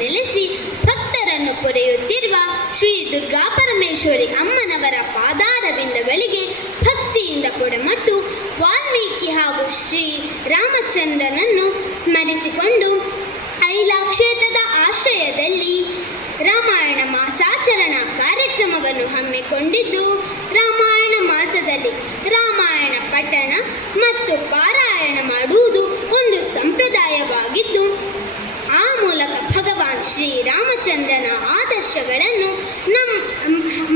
ನೆಲೆಸಿ ಭಕ್ತರನ್ನು ಪೊರೆಯುತ್ತಿರುವ ಶ್ರೀ ದುರ್ಗಾಪರಮೇಶ್ವರಿ ಅಮ್ಮನವರ ಪಾದಾರವಿಂದಗಳಿಗೆ ಭಕ್ತಿಯಿಂದ ಕೊಡಮಟ್ಟು ವಾಲ್ಮೀಕಿ ಹಾಗೂ ಶ್ರೀ ರಾಮಚಂದ್ರನನ್ನು ಸ್ಮರಿಸಿಕೊಂಡು ಐಲಾ ಕ್ಷೇತ್ರದ ಆಶ್ರಯದಲ್ಲಿ ರಾಮಾಯಣ ಮಾಸಾಚರಣಾ ಕಾರ್ಯಕ್ರಮವನ್ನು ಹಮ್ಮಿಕೊಂಡಿದ್ದು, ರಾಮಾಯಣ ಮಾಸದಲ್ಲಿ ರಾಮಾಯಣ ಪಠಣ ಮತ್ತು ಪಾರಾಯಣ ಮಾಡುವುದು ಒಂದು ಸಂಪ್ರದಾಯವಾಗಿದ್ದು, ಆ ಮೂಲಕ ಭಗವಾನ್ ಶ್ರೀರಾಮಚಂದ್ರನ ಆದರ್ಶಗಳನ್ನು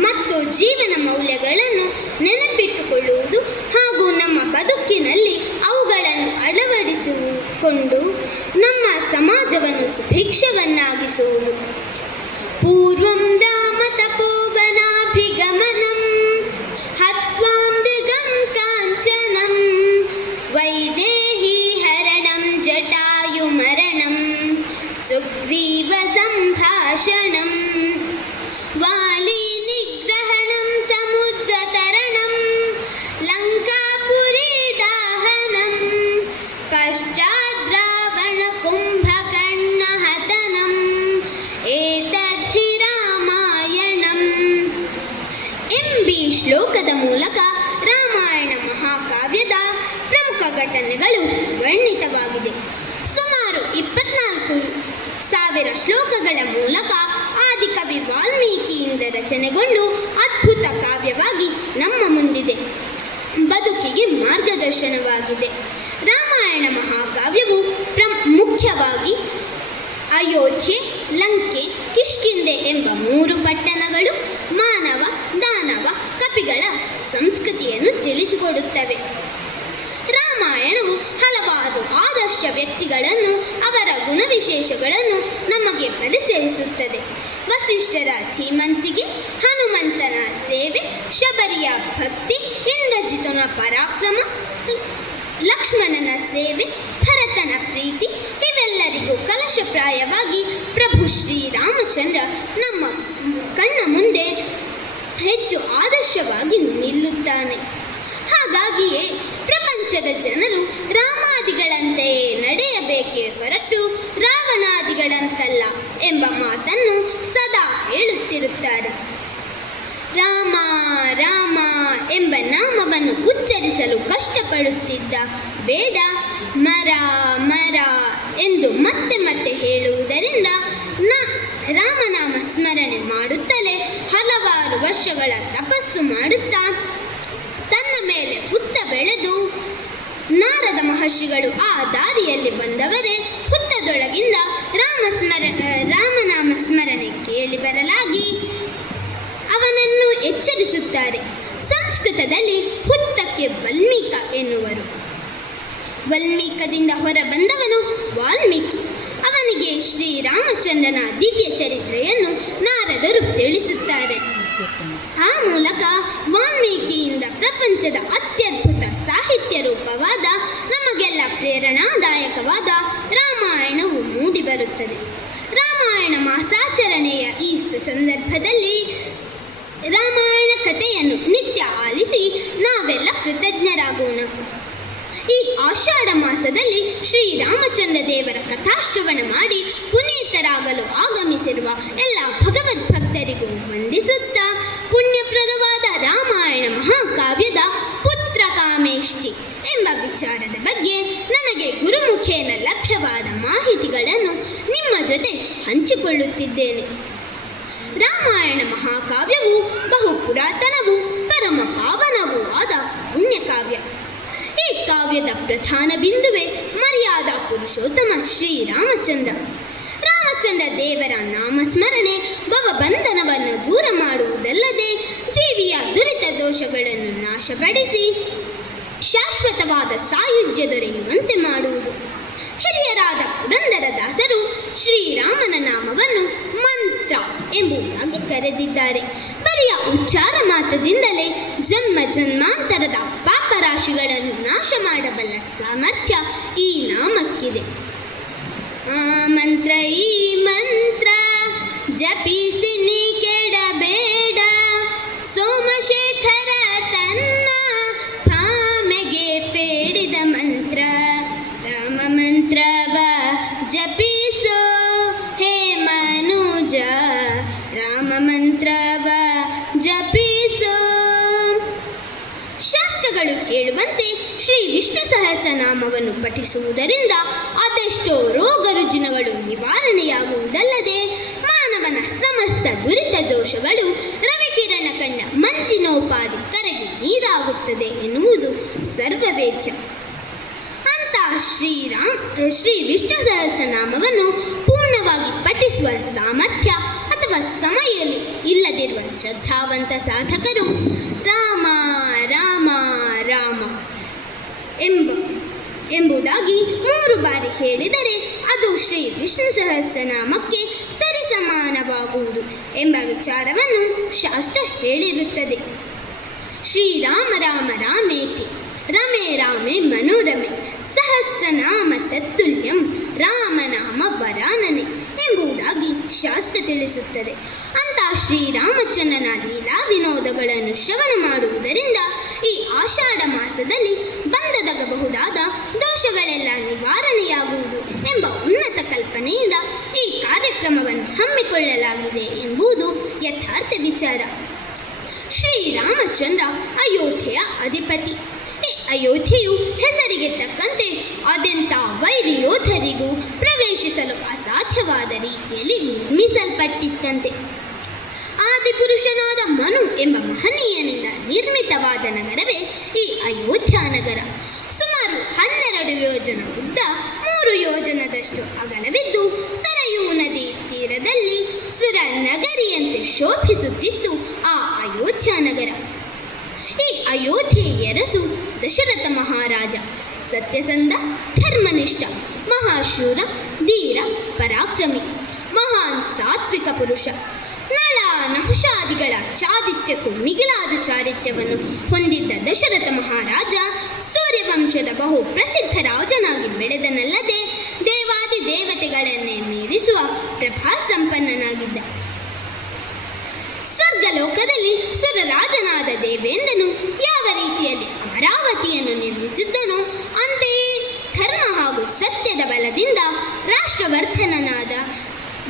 ಮತ್ತು ಜೀವನ ಮೌಲ್ಯಗಳನ್ನು ನೆನಪಿಟ್ಟುಕೊಳ್ಳುವುದು ಹಾಗೂ ನಮ್ಮ ಬದುಕಿನಲ್ಲಿ ಅವುಗಳನ್ನು ಅಳವಡಿಸಿಕೊಂಡು ನಮ್ಮ ಸಮಾಜವನ್ನು ಸುಭಿಕ್ಷವನ್ನಾಗಿಸುವುದು. ಪೂರ್ವಂ ರಾಮ ತಪೋವನಾಭಿಗಮನಂ ಹತ್ವಾಂ ಮೃಗಂ ಕಾಂಚನಂ ವೈದೇಹಿ ಹರಣಂ ಜಟಾಯುಮರಣಂ ಸುಗ್ರೀವ ಸಂಭಾಷಣಂ ವಾಲಿ ನಿಗ್ರಹಣಂ ಸಮುದ್ರತರಣಂ ಲಂಕಾಪುರಿ ದಾಹನಂ ಪಶ್ಚಾತ್ ರಾವಣ ಕುಂಭಕರ್ಣ ಹತನಂ ಏತದ್ಹಿ ರಾಮಾಯಣಂ ಎಂಬೀ ಶ್ಲೋಕದ ಮೂಲಕ ರಾಮಾಯಣ ಮಹಾಕಾವ್ಯದ ಪ್ರಮುಖ ಘಟನೆಗಳು ವರ್ಣಿತವಾಗಿದೆ. ಸುಮಾರು 24,000 ಶ್ಲೋಕಗಳ ಮೂಲಕ ಆದಿಕವಿ ವಾಲ್ಮೀಕಿಯಿಂದ ರಚನೆಗೊಂಡು ಅದ್ಭುತ ಕಾವ್ಯವಾಗಿ ನಮ್ಮ ಮುಂದಿದೆ, ಬದುಕಿಗೆ ಮಾರ್ಗದರ್ಶನವಾಗಿದೆ. ರಾಮಾಯಣ ಮಹಾಕಾವ್ಯವು ಮುಖ್ಯವಾಗಿ ಅಯೋಧ್ಯೆ, ಲಂಕೆ, ಕಿಷ್ಕಿಂಧೆ ಎಂಬ 3 ಪಟ್ಟಣಗಳು, ಮಾನವ, ದಾನವ, ಕಪಿಗಳ ಸಂಸ್ಕೃತಿಯನ್ನು ತಿಳಿಸಿಕೊಡುತ್ತವೆ. ರಾಮಾಯಣವು ಹಲವಾರು ಆದರ್ಶ ವ್ಯಕ್ತಿಗಳನ್ನು, ಅವರ ಗುಣವಿಶೇಷಗಳನ್ನು ನಮಗೆ ಪರಿಚಯಿಸುತ್ತದೆ. ವಸಿಷ್ಠರ ಧೀಮಂತಿಗೆ, ಹನುಮಂತನ ಸೇವೆ, ಶಬರಿಯ ಭಕ್ತಿ, ಇಂದ್ರಜಿತನ ಪರಾಕ್ರಮ, ಲಕ್ಷ್ಮಣನ ಸೇವೆ, ಭರತನ ಪ್ರೀತಿ ಇವೆಲ್ಲರಿಗೂ ಕಲಶಪ್ರಾಯವಾಗಿ ಪ್ರಭು ಶ್ರೀರಾಮಚಂದ್ರ ನಮ್ಮ ಕಣ್ಣ ಮುಂದೆ ಹೆಚ್ಚು ಆದರ್ಶವಾಗಿ ನಿಲ್ಲುತ್ತಾನೆ. ಹಾಗಾಗಿಯೇ ಪ್ರಪಂಚದ ಜನರು ರಾಮಾದಿಗಳಂತೆಯೇ ನಡೆಯಬೇಕೇ ಹೊರತು ರಾವಣಾದಿಗಳಂತಲ್ಲ ಎಂಬ ಮಾತನ್ನು ಸದಾ ಹೇಳುತ್ತಿರುತ್ತಾರೆ. ರಾಮ ರಾಮ ಎಂಬ ನಾಮವನ್ನು ಉಚ್ಚರಿಸಲು ಕಷ್ಟಪಡುತ್ತಿದ್ದ ಬೇಡ, ಮರ ಮರ ಎಂದು ಮತ್ತೆ ಮತ್ತೆ ಹೇಳುವುದರಿಂದ ರಾಮನಾಮ ಸ್ಮರಣೆ ಮಾಡುತ್ತಲೇ ಹಲವಾರು ವರ್ಷಗಳ ತಪಸ್ಸು ಮಾಡುತ್ತಾ ತನ್ನ ಮೇಲೆ ಹುತ್ತ ಬೆಳೆದು ನಾರದ ಮಹರ್ಷಿಗಳು ಆ ದಾರಿಯಲ್ಲಿ ಬಂದವರೇ ಹುತ್ತದೊಳಗಿಂದ ರಾಮನಾಮ ಸ್ಮರಣೆ ಕೇಳಿ ಬರಲಾಗಿ ಅವನನ್ನು ಎಚ್ಚರಿಸುತ್ತಾರೆ. ಸಂಸ್ಕೃತದಲ್ಲಿ ಹುತ್ತಕ್ಕೆ ವಲ್ಮೀಕ ಎನ್ನುವರು. ವಲ್ಮೀಕದಿಂದ ಹೊರ ಬಂದವನು ವಾಲ್ಮೀಕಿ. ಅವನಿಗೆ ಶ್ರೀರಾಮಚಂದ್ರನ ದಿವ್ಯ ಚರಿತ್ರೆಯನ್ನು ನಾರದರು ತಿಳಿಸುತ್ತಾರೆ. ಆ ಮೂಲಕ ವಾಲ್ಮೀಕಿಯಿಂದ ಪ್ರಪಂಚದ ಅತ್ಯದ್ಭುತ ಸಾಹಿತ್ಯ ರೂಪವಾದ ನಮಗೆಲ್ಲ ಪ್ರೇರಣಾದಾಯಕವಾದ ರಾಮಾಯಣವು ಮೂಡಿಬರುತ್ತದೆ. ರಾಮಾಯಣ ಮಾಸಾಚರಣೆಯ ಈ ಸಂದರ್ಭದಲ್ಲಿ ರಾಮಾಯಣ ಕಥೆಯನ್ನು ನಿತ್ಯ ಆಲಿಸಿ ನಾವೆಲ್ಲ ಕೃತಜ್ಞರಾಗೋಣ. ಈ ಆಷಾಢ ಮಾಸದಲ್ಲಿ ಶ್ರೀರಾಮಚಂದ್ರ ದೇವರ ಕಥಾಶ್ರವಣ ಮಾಡಿ ಪುನೀತರಾಗಲು ಆಗಮಿಸಿರುವ ಎಲ್ಲ ಭಗವದ್ಭಕ್ತರಿಗೂ ವಂದಿಸುತ್ತಾ, ಪುಣ್ಯಪ್ರದವಾದ ರಾಮಾಯಣ ಮಹಾಕಾವ್ಯದ ಪುತ್ರ ಕಾಮೇಷ್ಟಿ ಎಂಬ ವಿಚಾರದ ಬಗ್ಗೆ ನನಗೆ ಗುರುಮುಖೇನ ಲಭ್ಯವಾದ ಮಾಹಿತಿಗಳನ್ನು ನಿಮ್ಮ ಜೊತೆ ಹಂಚಿಕೊಳ್ಳುತ್ತಿದ್ದೇನೆ. ರಾಮಾಯಣ ಮಹಾಕಾವ್ಯವು ಬಹು ಪುರಾತನವೂ ಪರಮ ಪಾವನವೂ ಆದ ಪುಣ್ಯಕಾವ್ಯ. ಈ ಕಾವ್ಯದ ಪ್ರಧಾನ ಬಿಂದುವೆ ಮರ್ಯಾದಾ ಪುರುಷೋತ್ತಮ ಶ್ರೀರಾಮಚಂದ್ರ. ರಾಮಚಂದ್ರ ದೇವರ ನಾಮಸ್ಮರಣೆ ಭವಬಂಧನವನ್ನು ದೂರ ಮಾಡುವುದಲ್ಲದೆ ಜೀವಿಯ ದುರಿತ ದೋಷಗಳನ್ನು ನಾಶಪಡಿಸಿ ಶಾಶ್ವತವಾದ ಸಾಯುಜ್ಯ ದೊರೆಯುವಂತೆ ಮಾಡುವುದು. ಹಿರಿಯರಾದ ಪುರಂದರದಾಸರು ಶ್ರೀರಾಮನ ನಾಮವನ್ನು ಮಂತ್ರ ಎಂಬುದಾಗಿ ಕರೆದಿದ್ದಾರೆ. ಬರಿಯ ಉಚ್ಚಾರ ಮಾತ್ರದಿಂದಲೇ ಜನ್ಮ ಜನ್ಮಾಂತರದ ಪಾಪರಾಶಿಗಳನ್ನು ನಾಶ ಮಾಡಬಲ್ಲ ಸಾಮರ್ಥ್ಯ ಈ ನಾಮಕ್ಕಿದೆ. ಆ ಮಂತ್ರ ಈ ಮಂತ್ರ ಜಪಿಸಿ ನೀ ಕೆಡಬೇಡ, ಸೋಮಶೇಖರ ತನ್ನ ಭಾಮೆಗೆ ಪೇಡಿದ ಮಂತ್ರ. ರಾಮ ಮಂತ್ರವ ಜಪಿಸೋ ಹೇ ವಿಷ್ಣು ಸಹಸ್ರನಾಮವನ್ನು ಪಠಿಸುವುದರಿಂದ ಅದೆಷ್ಟೋ ರೋಗ ರುಜಿನಗಳು ನಿವಾರಣೆಯಾಗುವುದಲ್ಲದೆ ಮಾನವನ ಸಮಸ್ತ ದುರಿತ ದೋಷಗಳು ರವಿಕಿರಣ ಕಂಡ ಮಂಜಿನೋಪಾದಿ ಕರಗಿ ನೀರಾಗುತ್ತದೆ ಎನ್ನುವುದು ಸರ್ವವೇದ್ಯ. ಅಂತಹ ಶ್ರೀ ವಿಷ್ಣು ಸಹಸ್ರನಾಮವನ್ನು ಪೂರ್ಣವಾಗಿ ಪಠಿಸುವ ಸಾಮರ್ಥ್ಯ ಅಥವಾ ಸಮಯ ಇಲ್ಲದಿರುವ ಶ್ರದ್ಧಾವಂತ ಸಾಧಕರು ರಾಮ ರಾಮ ರಾಮ ಎಂಬುದಾಗಿ 3 ಬಾರಿ ಹೇಳಿದರೆ ಅದು ಶ್ರೀ ವಿಷ್ಣು ಸಹಸ್ರನಾಮಕ್ಕೆ ಸರಿಸಮಾನವಾಗುವುದು ಎಂಬ ವಿಚಾರವನ್ನು ಶಾಸ್ತ್ರ ಹೇಳಿರುತ್ತದೆ. ಶ್ರೀರಾಮ ರಾಮ ರಾಮೇತಿ ರಮೇ ರಾಮೇ ಮನೋರಮೆ ಸಹಸ್ರನಾಮ ತತ್ತುಲ್ಯಂ ರಾಮನಾಮ ವರಾನನೆ ಎಂಬುದಾಗಿ ಶಾಸ್ತ್ರ ತಿಳಿಸುತ್ತದೆ. ಅಂತಹ ಶ್ರೀರಾಮಚಂದ್ರನ ಲೀಲಾ ವಿನೋದಗಳನ್ನು ಶ್ರವಣ ಮಾಡುವುದರಿಂದ ಈ ಆಷಾಢ ಮಾಸದಲ್ಲಿ ಬಂದೊದಗಬಹುದಾದ ದೋಷಗಳೆಲ್ಲ ನಿವಾರಣೆಯಾಗುವುದು ಎಂಬ ಉನ್ನತ ಕಲ್ಪನೆಯಿಂದ ಈ ಕಾರ್ಯಕ್ರಮವನ್ನು ಹಮ್ಮಿಕೊಳ್ಳಲಾಗಿದೆ ಎಂಬುದು ಯಥಾರ್ಥ ವಿಚಾರ. ಶ್ರೀರಾಮಚಂದ್ರ ಅಯೋಧ್ಯೆಯ ಅಧಿಪತಿ. ಈ ಅಯೋಧ್ಯೆಯು ಹೆಸರಿಗೆ ತಕ್ಕಂತೆ ಅದೆಂಥ ವೈರಿ ಯೋಧರಿಗೂ ಪ್ರವೇಶಿಸಲು ಅಸಾಧ್ಯವಾದ ರೀತಿಯಲ್ಲಿ ನಿರ್ಮಿಸಲ್ಪಟ್ಟಿತ್ತಂತೆ. ಆದಿಪುರುಷನಾದ ಮನು ಎಂಬ ಮಹನೀಯನಿಂದ ನಿರ್ಮಿತವಾದ ನಗರವೇ ಈ ಅಯೋಧ್ಯ ನಗರ. ಸುಮಾರು 12 ಯೋಜನ ಉದ್ದ, 3 ಯೋಜನದಷ್ಟು ಅಗಲವಿದ್ದು ಸರಯೂ ನದಿ ತೀರದಲ್ಲಿ ಸುರ ನಗರಿಯಂತೆ ಶೋಭಿಸುತ್ತಿತ್ತು ಆ ಅಯೋಧ್ಯ ನಗರ. ಈ ಅಯೋಧ್ಯೆಯ ಅರಸು ದಶರಥ ಮಹಾರಾಜ. ಸತ್ಯಸಂಧ, ಧರ್ಮನಿಷ್ಠ, ಮಹಾಶೂರ, ಧೀರ, ಪರಾಕ್ರಮಿ, ಮಹಾನ್ ಸಾತ್ವಿಕ ಪುರುಷ. ನಳ ನಹುಷಾದಿಗಳ ಚಾರಿತ್ರ್ಯಕ್ಕೂ ಮಿಗಿಲಾದ ಚಾರಿತ್ರ್ಯವನ್ನು ಹೊಂದಿದ್ದ ದಶರಥ ಮಹಾರಾಜ ಸೂರ್ಯವಂಶದ ಬಹು ಪ್ರಸಿದ್ಧ ರಾಜನಾಗಿ ಬೆಳೆದನಲ್ಲದೆ ದೇವಾದಿ ದೇವತೆಗಳನ್ನೇ ಮೀರಿಸುವ ಪ್ರಭಾ ಸಂಪನ್ನನಾಗಿದ್ದ. ಸ್ವರ್ಗಲೋಕದಲ್ಲಿ ಸುರರಾಜನಾದ ದೇವೇಂದ್ರನು ಯಾವ ರೀತಿಯಲ್ಲಿ ಅಮರಾವತಿಯನ್ನು ನಿರ್ಮಿಸಿದ್ದನೋ ಅಂತೆಯೇ ಧರ್ಮ ಹಾಗೂ ಸತ್ಯದ ಬಲದಿಂದ ರಾಷ್ಟ್ರವರ್ಧನನಾದ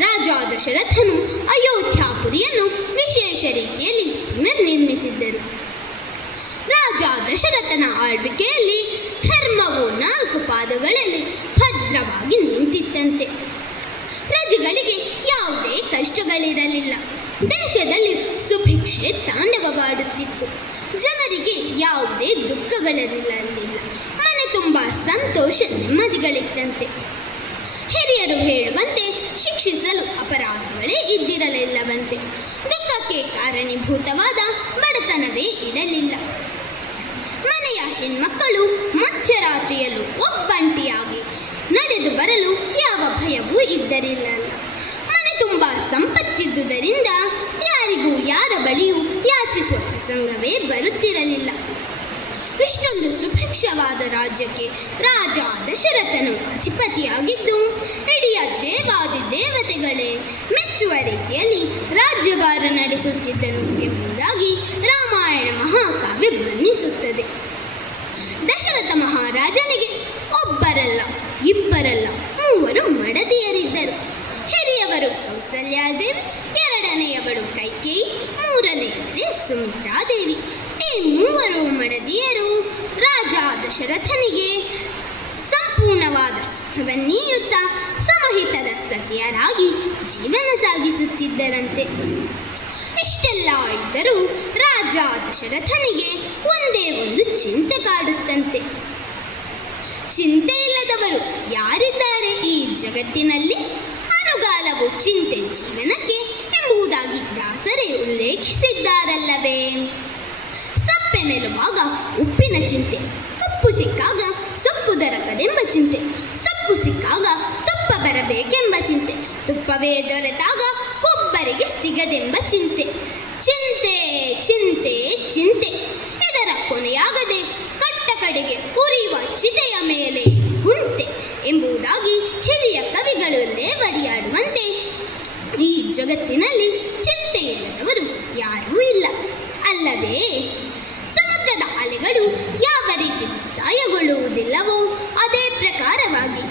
ರಾಜ ದಶರಥನು ಅಯೋಧ್ಯಾಪುರಿಯನ್ನು ವಿಶೇಷ ರೀತಿಯಲ್ಲಿ ಪುನರ್ನಿರ್ಮಿಸಿದ್ದರು. ರಾಜ ದಶರಥನ ಆಳ್ವಿಕೆಯಲ್ಲಿ ಧರ್ಮವು 4 ಪಾದಗಳಲ್ಲಿ ಭದ್ರವಾಗಿ ನಿಂತಿತ್ತಂತೆ. ಪ್ರಜೆಗಳಿಗೆ ಯಾವುದೇ ಕಷ್ಟಗಳಿರಲಿಲ್ಲ. ದೇಶದಲ್ಲಿ ಸುಭಿಕ್ಷೆ ತಾಂಡವವಾಡುತ್ತಿತ್ತು. ಜನರಿಗೆ ಯಾವುದೇ ದುಃಖಗಳಿರಲಿಲ್ಲ. ಮನೆ ತುಂಬ ಸಂತೋಷ ನೆಮ್ಮದಿಗಳಿತ್ತಂತೆ. ಹಿರಿಯರು ಹೇಳುವಂತೆ ಶಿಕ್ಷಿಸಲು ಅಪರಾಧಗಳೇ ಇದ್ದಿರಲಿಲ್ಲವಂತೆ. ದುಃಖಕ್ಕೆ ಕಾರಣೀಭೂತವಾದ ಬಡತನವೇ ಇರಲಿಲ್ಲ. ಮನೆಯ ಹೆಣ್ಮಕ್ಕಳು ಮಧ್ಯರಾತ್ರಿಯಲ್ಲೂ ಒಬ್ಬಂಟಿಯಾಗಿ ನಡೆದು ಬರಲು ಯಾವ ಭಯವೂ ಇದ್ದಿರಲಿಲ್ಲ. ಮನೆ ತುಂಬ ಸಂಪತ್ತಿದ್ದುದರಿಂದ ಯಾರಿಗೂ ಯಾರ ಬಳಿಯೂ ಯಾಚಿಸುವ ಪ್ರಸಂಗವೇ ಬರುತ್ತಿರಲಿಲ್ಲ. ಇಷ್ಟೊಂದು ಸುಭಿಕ್ಷವಾದ ರಾಜ್ಯಕ್ಕೆ ರಾಜ ದಶರಥನು ಅಧಿಪತಿಯಾಗಿದ್ದು ಇಡೀ ದೇವಾದಿ ದೇವತೆಗಳೇ ಮೆಚ್ಚುವ ರೀತಿಯಲ್ಲಿ ರಾಜ್ಯಭಾರ ನಡೆಸುತ್ತಿದ್ದನು ಎಂಬುದಾಗಿ ರಾಮಾಯಣ ಮಹಾಕಾವ್ಯ ಬಣ್ಣಿಸುತ್ತದೆ. ದಶರಥ ಮಹಾರಾಜನಿಗೆ ಒಬ್ಬರಲ್ಲ, ಇಬ್ಬರಲ್ಲ, 3 ಮಡದಿಯರಿದ್ದರು. ಹಿರಿಯವರು ಕೌಸಲ್ಯಾದೇವಿ, 2ನೆಯವಳು ಕೈಕೇಯಿ, 3ನೆಯವರೇ ಸುಮಿತ್ರಾದೇವಿ. ಈ 3 ಮಡದಿಯರು ರಾಜ ದಶರಥನಿಗೆ ಸಂಪೂರ್ಣವಾದ ಸುಖವನ್ನೀಯುತ್ತಾ ಸಮಹಿತದ ಸತಿಯರಾಗಿ ಜೀವನ ಸಾಗಿಸುತ್ತಿದ್ದರಂತೆ. ಇಷ್ಟೆಲ್ಲ ಇದ್ದರೂ ರಾಜ ದಶರಥನಿಗೆ ಒಂದೇ ಒಂದು ಚಿಂತೆ ಕಾಡುತ್ತಂತೆ. ಚಿಂತೆ ಇಲ್ಲದವರು ಯಾರಿದ್ದಾರೆ ಈ ಜಗತ್ತಿನಲ್ಲಿ? ಅನುಗಾಲವು ಚಿಂತೆ ಜೀವನಕ್ಕೆ ಎಂಬುದಾಗಿ ದಾಸರೇ ಉಲ್ಲೇಖಿಸಿದ್ದಾರಲ್ಲವೇ? ಸಪ್ಪೆ ಮೇಲುವಾಗ ಉಪ್ಪಿನ ಚಿಂತೆ, ಉಪ್ಪು ಸಿಕ್ಕಾಗ ಸೊಪ್ಪು ದೊರಕದೆಂಬ ಚಿಂತೆ, ಸೊಪ್ಪು ಸಿಕ್ಕಾಗ ತುಪ್ಪ ಬರಬೇಕೆಂಬ ಚಿಂತೆ, ತುಪ್ಪವೇ ದೊರೆತಾಗ ಕೊಬ್ಬರಿಗೆ ಸಿಗದೆಂಬ ಚಿಂತೆ. ಚಿಂತೆ ಚಿಂತೆ ಚಿಂತೆ, ಇದರ ಕೊನೆಯಾಗದೆ ಕಟ್ಟ ಕಡೆಗೆ ಉರಿಯುವ ಚಿತೆಯ ಮೇಲೆ ಗುಂತೆ ಎಂಬುದಾಗಿ ಹಿರಿಯ ಕವಿಗಳು ಲೇವಡಿಯಾಡುವಂತೆ ಈ ಜಗತ್ತಿನಲ್ಲಿ ಚಿಂತೆ ಇಲ್ಲದವರು ಯಾರೂ ಇಲ್ಲ ಅಲ್ಲವೇ? ಸಮುದ್ರದ ಅಲೆಗಳು ಯಾವ ರೀತಿ ಮುಕ್ತಾಯಗೊಳ್ಳುವುದಿಲ್ಲವೋ ಅದೇ ಪ್ರಕಾರವಾಗಿ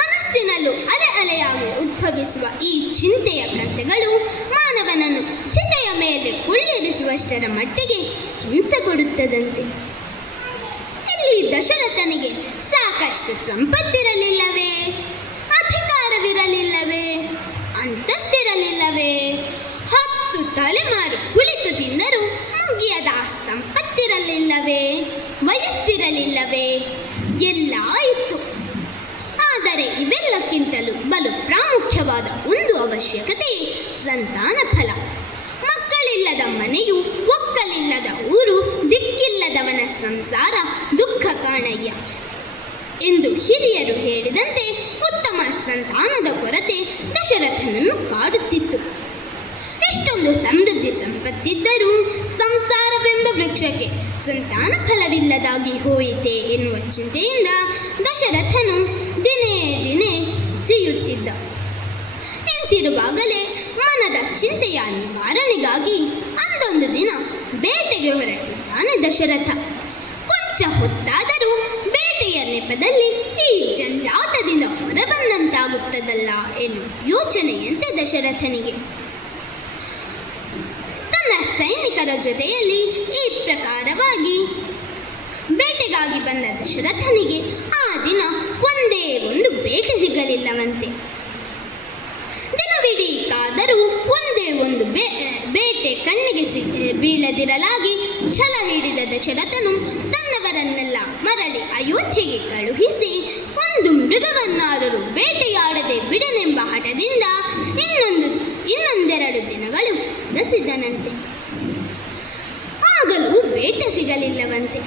ಮನಸ್ಸಿನಲ್ಲೂ ಅಲೆ ಅಲೆಯಾಗಿ ಉದ್ಭವಿಸುವ ಈ ಚಿಂತೆಯ ಕಂತೆಗಳು ಮಾನವನನ್ನು ಚಿತೆಯ ಮೇಲೆ ಕುಳ್ಳಿರಿಸುವಷ್ಟರ ಮಟ್ಟಿಗೆ ಹಿಂಸೆ ಕೊಡುತ್ತದಂತೆ. ಇಲ್ಲಿ ದಶರಥನಿಗೆ ಸಾಕಷ್ಟು ಸಂಪತ್ತಿರಲಿಲ್ಲವೇ? ಅಧಿಕಾರವಿರಲಿಲ್ಲವೇ? ಅಂತಸ್ತಿರಲಿಲ್ಲವೇ? 10 ತಲೆಮಾರು ಕುಳಿತು ತಿಂದರೂ ಮುಗಿಯದ ಸಂಪತ್ತಿರಲಿಲ್ಲವೇ? ವಯಸ್ಸಿರಲಿಲ್ಲವೇ? ಎಲ್ಲ ಇತ್ತು. ಆದರೆ ಇವೆಲ್ಲಕ್ಕಿಂತಲೂ ಬಲು ಪ್ರಾಮುಖ್ಯವಾದ ಒಂದು ಅವಶ್ಯಕತೆ ಸಂತಾನ ಫಲ. ಮಕ್ಕಳಿಲ್ಲದ ಮನೆಯು, ಒಕ್ಕಲಿಲ್ಲದ ಊರು, ದಿಕ್ಕಿಲ್ಲದವನ ಸಂಸಾರ ದುಃಖ ಕಾಣಯ್ಯ ಎಂದು ಹಿರಿಯರು ಹೇಳಿದಂತೆ ಉತ್ತಮ ಸಂತಾನದ ಕೊರತೆ ದಶರಥನನ್ನು ಕಾಡುತ್ತಿತ್ತು. ಎಷ್ಟೊಂದು ಸಮೃದ್ಧಿ ಸಂಪತ್ತಿದ್ದರೂ ಸಂಸಾರವೆಂಬ ವೃಕ್ಷಕ್ಕೆ ಸಂತಾನ ಫಲವಿಲ್ಲದಾಗಿ ಹೋಯಿತೆ ಎನ್ನುವ ಚಿಂತೆಯಿಂದ ದಶರಥನು ದಿನೇ ದಿನೇ ಸಿಯುತ್ತಿದ್ದ. ಇಂತಿರುವಾಗಲೇ ಮನದ ಚಿಂತೆಯ ನಿವಾರಣೆಗಾಗಿ ಅಂದೊಂದು ದಿನ ಬೇಟೆಗೆ ಹೊರಟಿದ್ದಾನೆ ದಶರಥ. ಕೊಂಚ ಹೊತ್ತಾದರೂ ಬೇಟೆಯ ನೆಪದಲ್ಲಿ ಈ ಜಂಜಾಟದಿಂದ ಹೊರಬಂದಂತಾಗುತ್ತದಲ್ಲ ಎನ್ನುವ ಯೋಚನೆಯಂತೆ ದಶರಥನಿಗೆ. ತನ್ನ ಸೈನಿಕರ ಜೊತೆಯಲ್ಲಿ ಈ ಪ್ರಕಾರವಾಗಿ ಬೇಟೆಗಾಗಿ ಬಂದ ದಶರಥನಿಗೆ ಆ ದಿನ ಒಂದೇ ಒಂದು ಬೇಟೆ ಸಿಗಲಿಲ್ಲವಂತೆ. ದಿನವಿಡೀ ಕಾದರೂ ಒಂದೇ ಒಂದು ಬೇಟೆ ಕಣ್ಣಿಗೆ ಬೀಳದಿರಲಾಗಿ ಛಲ ಹಿಡಿದ ದಶರಥನು ತನ್ನವರನ್ನೆಲ್ಲ ಮರಳಿ ಅಯೋಧ್ಯೆಗೆ ಕಳುಹಿಸಿ ಒಂದು ಮೃಗವನ್ನಾದರೂ ಬೇಟೆಯಾಡದೆ ಬಿಡನೆಂಬ ಹಠದಿಂದ ಇನ್ನೊಂದೆರಡು ದಿನಗಳು ರಸಿದನಂತೆ. ಆಗಲೂ ಬೇಟೆ ಸಿಗಲಿಲ್ಲವಂತೆ.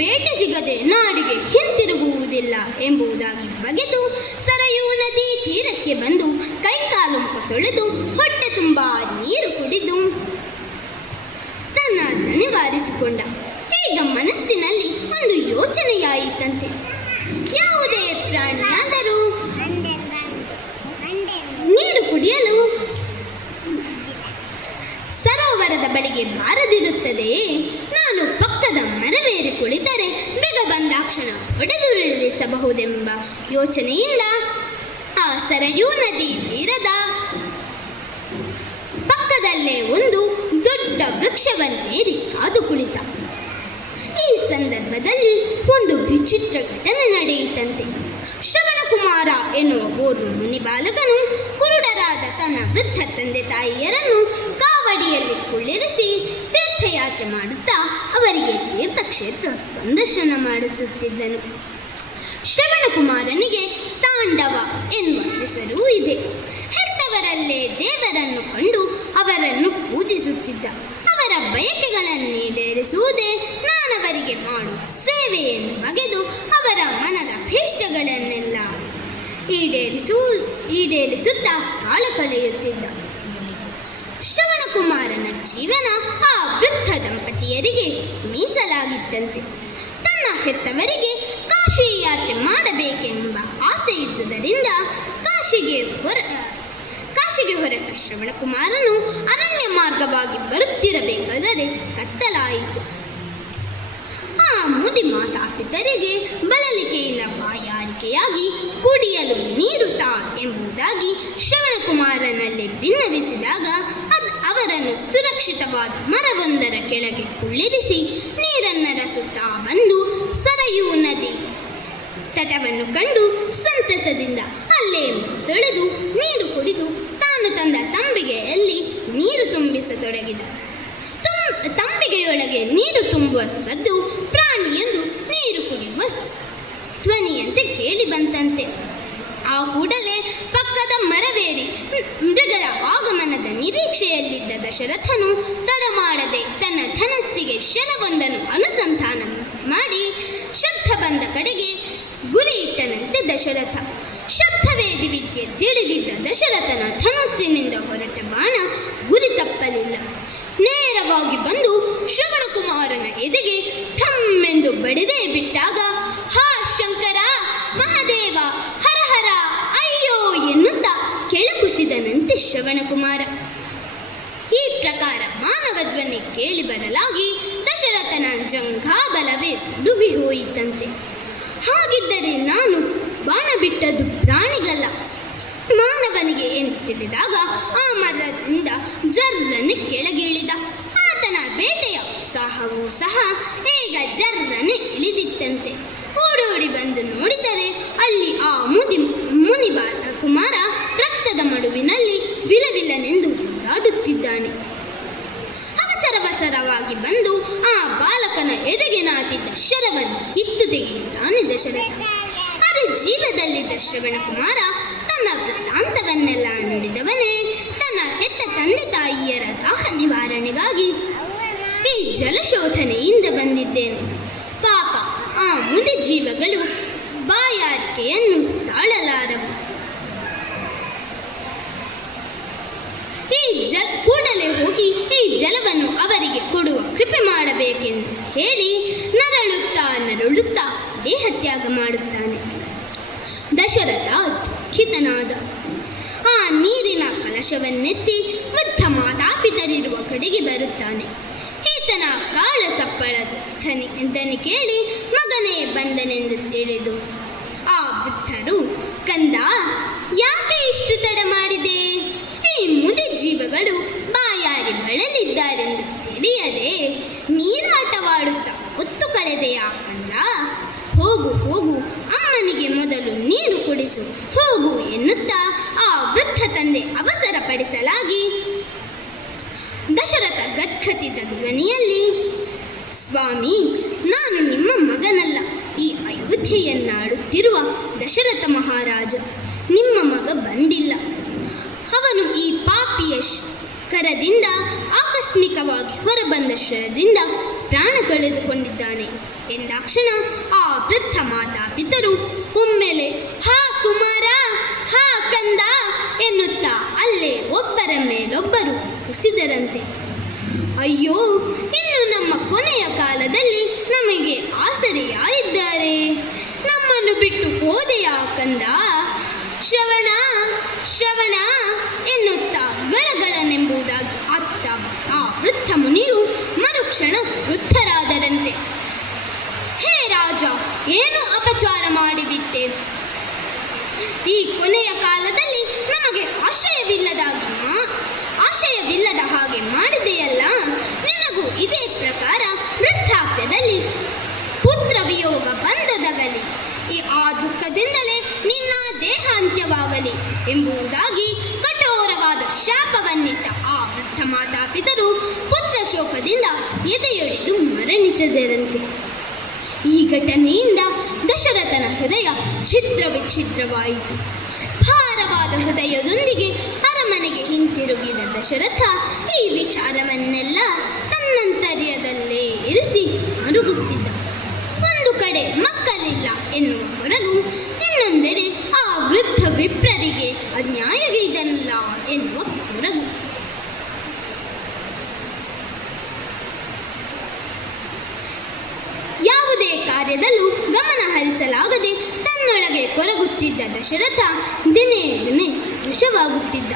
ಬೇಟೆ ಸಿಗದೆ ನಾಡಿಗೆ ಹಿಂತಿರುಗುವುದಿಲ್ಲ ಎಂಬುದಾಗಿ ಬಗೆದು ಸರಯೂ ನದಿ ತೀರಕ್ಕೆ ಬಂದು ಕೈಕಾಲು ಮುಖ ತೊಳೆದು ಹೊಟ್ಟೆ ತುಂಬ ನೀರು ಕುಡಿದು ತನ್ನ ನಿವಾರಿಸಿಕೊಂಡ. ಈಗ ಮನಸ್ಸಿನಲ್ಲಿ ಒಂದು ಯೋಚನೆಯಾಯಿತಂತೆ. ಯಾವುದೇ ಪ್ರಾಣಿಯಾದರೂ ನೀರು ಕುಡಿಯಲು ಸರೋವರದ ಬಳಿಗೆ ಬಾರದಿರುತ್ತದೆಯೇ? ನಾನು ಪಕ್ಕದ ಮರವೇರಿ ಕುಳಿತರೆ ಬೇಗ ಬಂದಾಕ್ಷಣ ಹೊಡೆದುರುಳಿಸಬಹುದೆಂಬ ಯೋಚನೆಯಿಂದ ಆ ಸರಯೂ ನದಿ ತೀರದ ಪಕ್ಕದಲ್ಲೇ ಒಂದು ದೊಡ್ಡ ವೃಕ್ಷವನ್ನೇರಿ ಕಾದು ಕುಳಿತ. ಈ ಸಂದರ್ಭದಲ್ಲಿ ಒಂದು ವಿಚಿತ್ರ ಘಟನೆ ನಡೆಯಿತಂತೆ. ಶ್ರವಣಕುಮಾರ ಎನ್ನುವ ಓರ್ವ ಮುನಿಬಾಲಕನು ಕುರುಡರಾದ ತನ್ನ ವೃದ್ಧ ತಂದೆ ತಾಯಿಯರನ್ನು ಕಾವಡಿಯಲ್ಲಿ ಕುಳ್ಳಿರಿಸಿ ತೀರ್ಥಯಾತ್ರೆ ಮಾಡುತ್ತಾ ಅವರಿಗೆ ತೀರ್ಥಕ್ಷೇತ್ರ ಸಂದರ್ಶನ ಮಾಡಿಸುತ್ತಿದ್ದನು. ಶ್ರವಣಕುಮಾರನಿಗೆ ತಾಂಡವ ಎನ್ನುವ ಹೆಸರೂ ಇದೆ. ಹೆತ್ತವರಲ್ಲೇ ದೇವರನ್ನು ಕಂಡು ಅವರನ್ನು ಪೂಜಿಸುತ್ತಿದ್ದ. ಅವರ ಬಯಕೆಗಳನ್ನೇಡೇರಿಸುವುದೇ ನಾನವರಿಗೆ ಮಾಡುವ ಸೇವೆಯನ್ನು ಬಗೆದು ಅವರ ಮನದ ಭೀಷ್ಟಗಳನ್ನೆಲ್ಲ ಈಡೇರಿಸುತ್ತಾ ಕಾಲ ಕಳೆಯುತ್ತಿದ್ದ. ಶ್ರವಣಕುಮಾರನ ಜೀವನ ಆ ವೃದ್ಧ ದಂಪತಿಯರಿಗೆ ಮೀಸಲಾಗಿದ್ದಂತೆ. ತನ್ನ ಹೆತ್ತವರಿಗೆ ಕಾಶಿ ಯಾತ್ರೆ ಮಾಡಬೇಕೆಂಬ ಆಸೆ ಇದ್ದುದರಿಂದ ಕಾಶಿಗೆ ಹೊರಟ ಶ್ರವಣಕುಮಾರನು ಅರಣ್ಯ ಮಾರ್ಗವಾಗಿ ಬರುತ್ತಿರಬೇಕಾದರೆ ಕತ್ತಲಾಯಿತು. ಆ ಮುದಿ ಮಾತಾಪಿತರಿಗೆ ಬಳಲಿಕೆಯಿಂದ ಬಾಯಾರಿಕೆಯಾಗಿ ಕುಡಿಯಲು ನೀರು ತಾ ಎಂಬುದಾಗಿ ಶ್ರವಣಕುಮಾರನಲ್ಲಿ ಭಿನ್ನವಿಸಿದಾಗ ಅವರನ್ನು ಸುರಕ್ಷಿತವಾದ ಮರವೊಂದರ ಕೆಳಗೆ ಕುಳ್ಳಿರಿಸಿ ನೀರನ್ನರಸುತ್ತಾ ಬಂದು ಸರಯೂ ನದಿ ತಟವನ್ನು ಕಂಡು ಸಂತಸದಿಂದ ಅಲ್ಲೇ ತೊಳೆದು ನೀರು ಕುಡಿದು ತಾನು ತಂದ ತಂಬಿಗೆಯಲ್ಲಿ ನೀರು ತುಂಬಿಸತೊಡಗಿದ. ತಂಬಿಗೆಯೊಳಗೆ ನೀರು ತುಂಬುವ ಸದ್ದು ಪ್ರಾಣಿಯೊಂದು ನೀರು ಕುಡಿಯುವ ಧ್ವನಿಯಂತೆ ಕೇಳಿ ಬಂತಂತೆ. ಆ ಕೂಡಲೇ ಪಕ್ಕದ ಮರವೇರಿ ಮೃಗದ ಆಗಮನದ ನಿರೀಕ್ಷೆಯಲ್ಲಿದ್ದ ದಶರಥನು ತಡ ಮಾಡದೆ ತನ್ನ ಧನಸ್ಸಿಗೆ ಶರವೊಂದನ್ನು ಅನುಸಂಧಾನ ಮಾಡಿ ಶಬ್ದ ಬಂದ ಕಡೆಗೆ ಗುರಿ ಇಟ್ಟನಂತೆ ದಶರಥ. ಶಬ್ದವೇದಿ ವಿದ್ಯೆ ತಿಳಿದಿದ್ದ ದಶರಥನ ಧನಸ್ಸಿನಿಂದ ಹೊರಟ ಬಾಣ ಗುರಿ ತಪ್ಪಲಿಲ್ಲ. ನೇರವಾಗಿ ಬಂದು ಶ್ರವಣಕುಮಾರನ ಎದೆಗೆ ಠಮ್ಮೆಂದು ಬಡಿದೇ ಬಿಟ್ಟಾಗ ಹಾ ಶಂಕರ, ಮಹಾದೇವ, ಹರಹರ, ಅಯ್ಯೋ ಎನ್ನುತ್ತಾ ಕೆಳಕುಸಿದನಂತೆ ಶ್ರವಣಕುಮಾರ. ಈ ಪ್ರಕಾರ ಮಾನವ ಧ್ವನಿ ಕೇಳಿ ಬರಲಾಗಿ ದಶರಥನ ಜಂಘಾಬಲವೇ ಉಡುಗಿ ಹೋಯಿತಂತೆ. ಹಾಗಿದ್ದರೆ ನಾನು ಬಾಣ ಬಿಟ್ಟದ್ದು ಪ್ರಾಣಿಗಲ್ಲ, ಮಾನವನಿಗೆ ಎಂದು ತಿಳಿದಾಗ ಆ ಮರದಿಂದ ಜರ್ರನೆ ಕೆಳಗಿಳಿದ. ಆತನ ಬೇಟೆಯ ಉತ್ಸಾಹವೂ ಸಹ ಈಗ ಜರ್ರನೆ ಇಳಿದಿತ್ತಂತೆ. ಓಡೋಡಿ ಬಂದು ನೋಡಿದರೆ ಅಲ್ಲಿ ಆ ಮುನಿ ಕುಮಾರ ರಕ್ತದ ಮಡುವಿನಲ್ಲಿ ವಿಲವಿಲನೆಂದು ಒದ್ದಾಡುತ್ತಿದ್ದಾನೆ. ಅವಸರವಾಗಿ ಬಂದು ಆ ಬಾಲಕನ ಎದೆಗೆ ನಾಟಿದ್ದ ಶರವನ್ನು ಕಿತ್ತು ತೆಗೆಯುತ್ತಾನೆ ದಶರಥ. ಆದರೆ ಜೀವದಲ್ಲಿದ್ದ ಶ್ರವಣ ಕುಮಾರ ತನ್ನ ವೃತ್ತಾಂತವನ್ನೆಲ್ಲ ನುಡಿದವನೇ ತನ್ನ ಹೆತ್ತ ತಂದೆ ತಾಯಿಯರ ದಾಹ ನಿವಾರಣೆಗಾಗಿ ಈ ಜಲಶೋಧನೆಯಿಂದ ಬಂದಿದ್ದೇನೆ. ಪಾಪ ಆ ಮುದಿ ಜೀವಗಳು ಬಾಯಾರಿಕೆಯನ್ನು ತಾಳಲಾರವು. ಕೂಡಲೇ ಹೋಗಿ ಈ ಜಲವನ್ನು ಅವರಿಗೆ ಕೊಡುವ ಕೃಪೆ ಮಾಡಬೇಕೆಂದು ಹೇಳಿ ನರಳುತ್ತಾ ದೇಹತ್ಯಾಗ ಮಾಡುತ್ತಾನೆ. ದಶರಥ ದುಃಖಿತನಾದ. ಆ ನೀರಿನ ಕಲಶವನ್ನೆತ್ತಿ ವೃದ್ಧ ಮಾತಾಪಿತರಿರುವ ಕಡೆಗೆ ಬರುತ್ತಾನೆ. ಈತನ ಕಾಳ ಸಪ್ಪಳ ದನಿ ಕೇಳಿ ಮಗನೇ ಬಂದನೆಂದು ತಿಳಿದು ಆ ವೃದ್ಧರು, ಕಂದ, ಯಾಕೆ ಇಷ್ಟು ತಡ ಮಾಡಿದೆ? ಈ ಮುದಿ ಜೀವಗಳು ಬಾಯಾರಿ ಬಳಲಿದ್ದಾರೆಂದು ತಿಳಿಯದೆ ನೀರಾಟವಾಡುತ್ತಾ ಹೊತ್ತು ಕಳೆದೆಯಾ ಕಂದ? ಹೋಗು, ಅಮ್ಮನಿಗೆ ಮೊದಲು ನೀರು ಕುಡಿಸು, ಹೋಗು ಎನ್ನುತ್ತಾ ಆ ವೃದ್ಧ ತಂದೆ ಅವಸರಪಡಿಸಲಾಗಿ ದಶರಥ ಗದ್ಗದಿತ ಧ್ವನಿಯಲ್ಲಿ, ಸ್ವಾಮಿ, ನಾನು ನಿಮ್ಮ ಮಗನಲ್ಲ, ಈ ಅಯೋಧ್ಯೆಯನ್ನಾಡುತ್ತಿರುವ ದಶರಥ ಮಹಾರಾಜ. ನಿಮ್ಮ ಮಗ ಬಂದಿಲ್ಲ. ಅವನು ಈ ಪಾಪಿಯ ಕರದಿಂದ ಆಕಸ್ಮಿಕವಾಗಿ ಹೊರಬಂದ ಶರದಿಂದ ಪ್ರಾಣ ಕಳೆದುಕೊಂಡಿದ್ದಾನೆ ಎಂದಾಕ್ಷಣ ಆ ವೃದ್ಧ ಮಾತಾಪಿತರು ಒಮ್ಮೆಲೆ ಹಾ ಕುಮಾರ, ಹಾ ಕಂದ ಎನ್ನುತ್ತಾ ಅಲ್ಲೇ ಒಬ್ಬರ ಮೇಲೊಬ್ಬರು ಕುಸಿದರಂತೆ. ಅಯ್ಯೋ, ಇನ್ನು ನಮ್ಮ ಕೊನೆಯ ಕಾಲದಲ್ಲಿ ನಮಗೆ ಆಸರೆ ಯಾರಿದ್ದಾರೆ? ನಮ್ಮನ್ನು ಬಿಟ್ಟು ಹೋದೆಯಾ ಕಂದ? ಶ್ರವಣ ಎನ್ನುತ್ತಾ ಗಳಗಳನೆಂಬುದಾಗಿ ಅತ್ತ ಆ ವೃದ್ಧ ಮುನಿಯು ಮರುಕ್ಷಣ ವೃದ್ಧರಾದರಂತೆ. ಹೇ ರಾಜ, ಏನು ಅಪಚಾರ ಮಾಡಿಬಿಟ್ಟೆ? ಈ ಕೊನೆಯ ಕಾಲದಲ್ಲಿ ನಮಗೆ ಆಶಯವಿಲ್ಲದ ಹಾಗೆ ಮಾಡಿದೆಯಲ್ಲ. ನಿನಗೂ ಇದೇ ಪ್ರಕಾರ ವೃದ್ಧಾಪ್ಯದಲ್ಲಿ ಪುತ್ರ ವಿಯೋಗ ಬಂದೊದಗಲಿ, ಆ ದುಃಖದಿಂದಲೇ ನಿನ್ನ ದೇಹ ಅಂತ್ಯವಾಗಲಿ ಎಂಬುದಾಗಿ ಕಠೋರವಾದ ಶಾಪವನ್ನಿಟ್ಟ ಆ ವೃದ್ಧ ಮಾತಾಪಿತರು ಪುತ್ರ ಶೋಕದಿಂದ ಎದೆಯೊಡೆದು ಮರಣಿಸಿದರಂತೆ. ಈ ಘಟನೆಯಿಂದ ದಶರಥನ ಹೃದಯ ಛಿದ್ರವಿಚ್ಛಿದ್ರವಾಯಿತು. ಭಾರವಾದ ಹೃದಯದೊಂದಿಗೆ ಅರಮನೆಗೆ ಹಿಂತಿರುಗಿದ ದಶರಥ ಈ ವಿಚಾರವನ್ನೆಲ್ಲ ತನ್ನಂತರ್ಯದಲ್ಲೇ ಇರಿಸಿ ಮರುಗುತ್ತಿದ್ದ. ಒಂದು ಕಡೆ ಮಕ್ಕಳಿಲ್ಲ ಎನ್ನುವ ಕೊರಗು, ಇನ್ನೊಂದೆಡೆ ಆ ವೃದ್ಧ ವಿಪ್ರರಿಗೆ ಅನ್ಯಾಯವಿದಲ್ಲ ಎನ್ನುವ ಕೊರಗು. ಯಾವುದೇ ಕಾರ್ಯದಲ್ಲೂ ಗಮನ ಹರಿಸಲಾಗದೆ ತನ್ನೊಳಗೆ ಕೊರಗುತ್ತಿದ್ದ ದಶರಥ ದಿನೇ ದಿನೇ ವೃಷವಾಗುತ್ತಿದ್ದ.